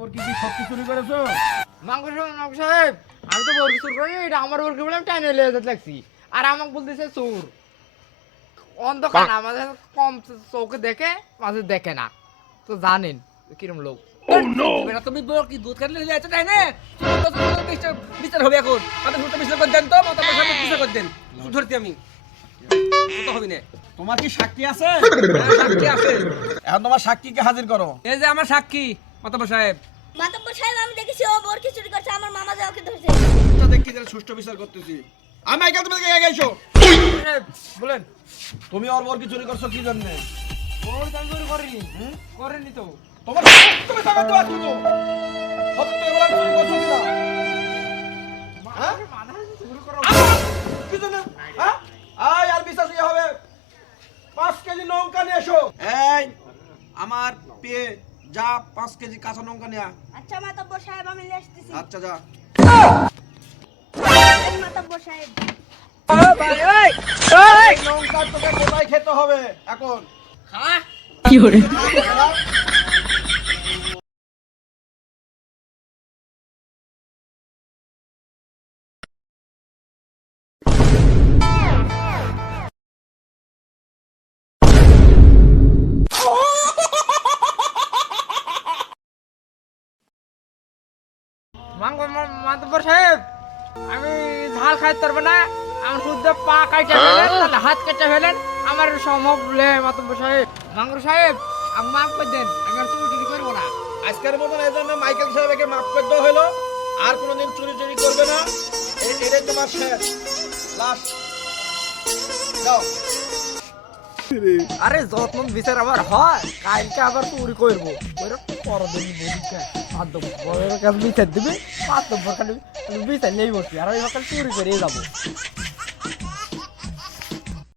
কি কি সত্যি চুরি করেছো? মাংস সাহেব, আমি তো বর্গি চুর করি, এটা আমার বর্গি বলে আমি টাইনে লিয়ে যেতে লাগছি। আর আমাকে বলতেছে চোর। অন্ধকার আমাদের কম চোখে দেখে, মাঝে দেখে না। তো জানেন কিরম লোক। তুমি কি দুধ খাইলে লিয়ে আছে তাই না? বিচার হবে এখন। আমাদের ছোট বিচার করে দেন তো, মাথা বসার বিচার করে দেন। ধরতে আমি তো হবে না। তোমার কি সাক্ষী আছে? সাক্ষী আছে। এখন তোমার সাক্ষীকে হাজির করো। এই যে আমার সাক্ষী মাতাব্বর সাহেব। মাতব্বর সাহেব, আমি দেখেছি ও বরকি চুরি করছে, আমার মামা যা ওকে ধরছে। এটা দেখি তাহলে সুষ্ঠু বিচার করতেছি। আমি মাইকেল তুমি আগে আইছো। সাহেব বলেন, তুমি ওর বর কি চুরি করছো কি জন্য? ওই তো আমি চুরি করিনি। করেনি তো। তোমার তুমি টাকা দেওয়া কি তো? সত্যি বলা চুরি করছো কি না? হ্যাঁ? চুরি করো। কি জন্য? হ্যাঁ? আয় আর বিশ্বাস ইয়ে হবে। 5 কেজি লঙ্কা নিয়ে এসো। এই আমার পেয়ে যা 5 কেজি কাঁচা লঙ্কা নিয়ে আয়। আচ্ছা মাতব্বর সাহেব, আমি নিয়ে আসতেছি। আচ্ছা যা। এই মাতব্বর সাহেব, এই লঙ্কা তোকে কোথায় খেতে হবে এখন? হ্যাঁ? মাতব্বর সাহেব, আমি ঝাল খাইতে পারবো না। আমার শুদ্ধ পা কাটে ফেলেন, তাহলে হাত কেটে ফেলেন, আমার সম্ভব লে মাতব্বর সাহেব। মাঙ্গুর সাহেব, আমি মাফ করে দেন, আমি আর চুরি টুরি করবো না। আজকের মতন এই জন্য মাইকেল সাহেবকে মাফ করে দেওয়া হলো। আর কোনোদিন চুরি চুরি করবে না। এটাই তোমার শেষ লাস্ট। যাও। আরে যত্ন বিচার আবার হয়, কালকে আবার চুরি করবো। ওইরকম পরদিন পরীক্ষা মাধ্যমিক বড়ের কাছে বিচার দিবে, মাধ্যমিক খালি বিচার নেই বসবি, আর ওই সকাল চুরি করে যাবো।